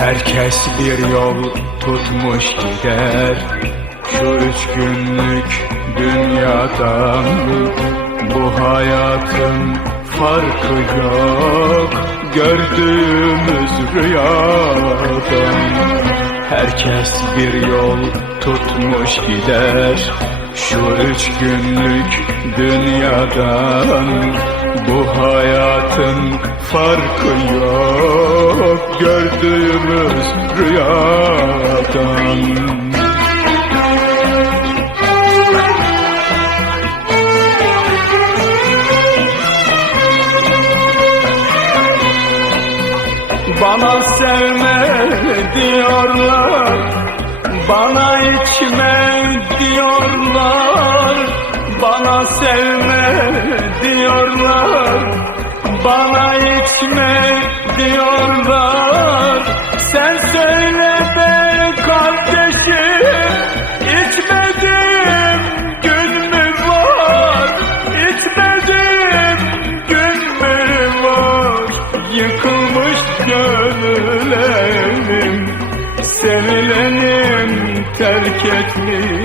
Herkes bir yol tutmuş gider. Şu üç günlük dünyadan Bu hayatın farkı yok. Gördüğümüz rüyadan Herkes bir yol tutmuş gider. Şu üç günlük dünyadan Bu hayatın farkı yok Gördüğümüz rüyadan. Bana sevme diyorlar Bana içme diyorlar Bana sevme diyorlar Bana içme diyorlar. Sen söyle be kardeşim İçmedim gün mü var? İçmedim gün mü var? Yıkılmış gönül evim Sevilenim terk etmiş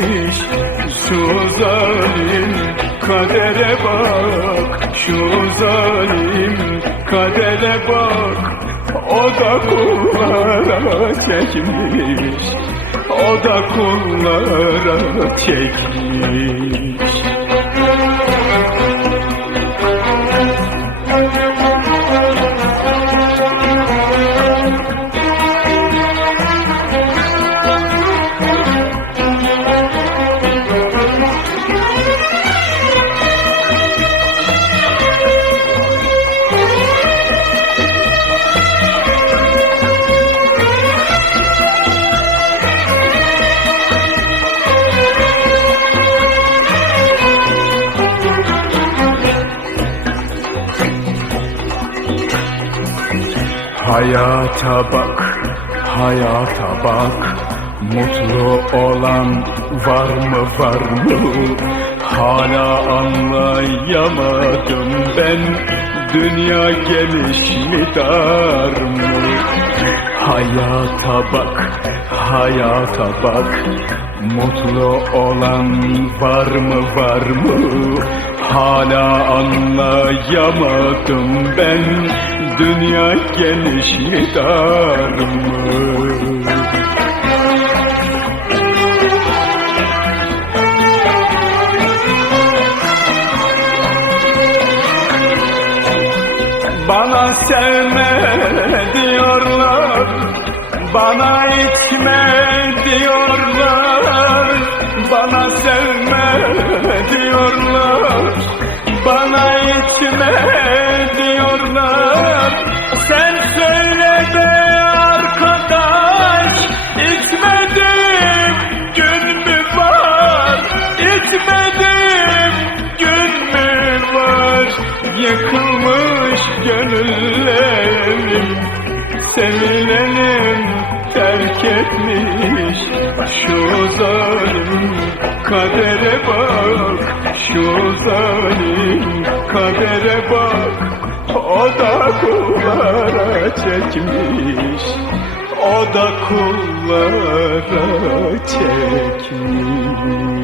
Şu zalim kadere bak Şu zalim kadere bak. O da kullara çekmiş O da kullara çekmiş Hayata bak, hayata bak. Mutlu olan var mı var mı? Hala anlayamadım ben. Dünya geliş mi dar mı? Hayata bak, hayata bak. Mutlu olan var mı var mı Hala anlayamadım ben Dünya geliş mi dar mı? Bana sevme diyorlar Bana içme diyorlar. Bana sevme içme diyorlar. Sen söyle be arkadaş. İçmedim gün mü var? İçmedim gün mü var? Yıkılmış gönüllerim. Sevilenim terk etmiş. Şu zalim kadere bak Şu zalim kadere bak O da kullara çekmiş O da kullara çekmiş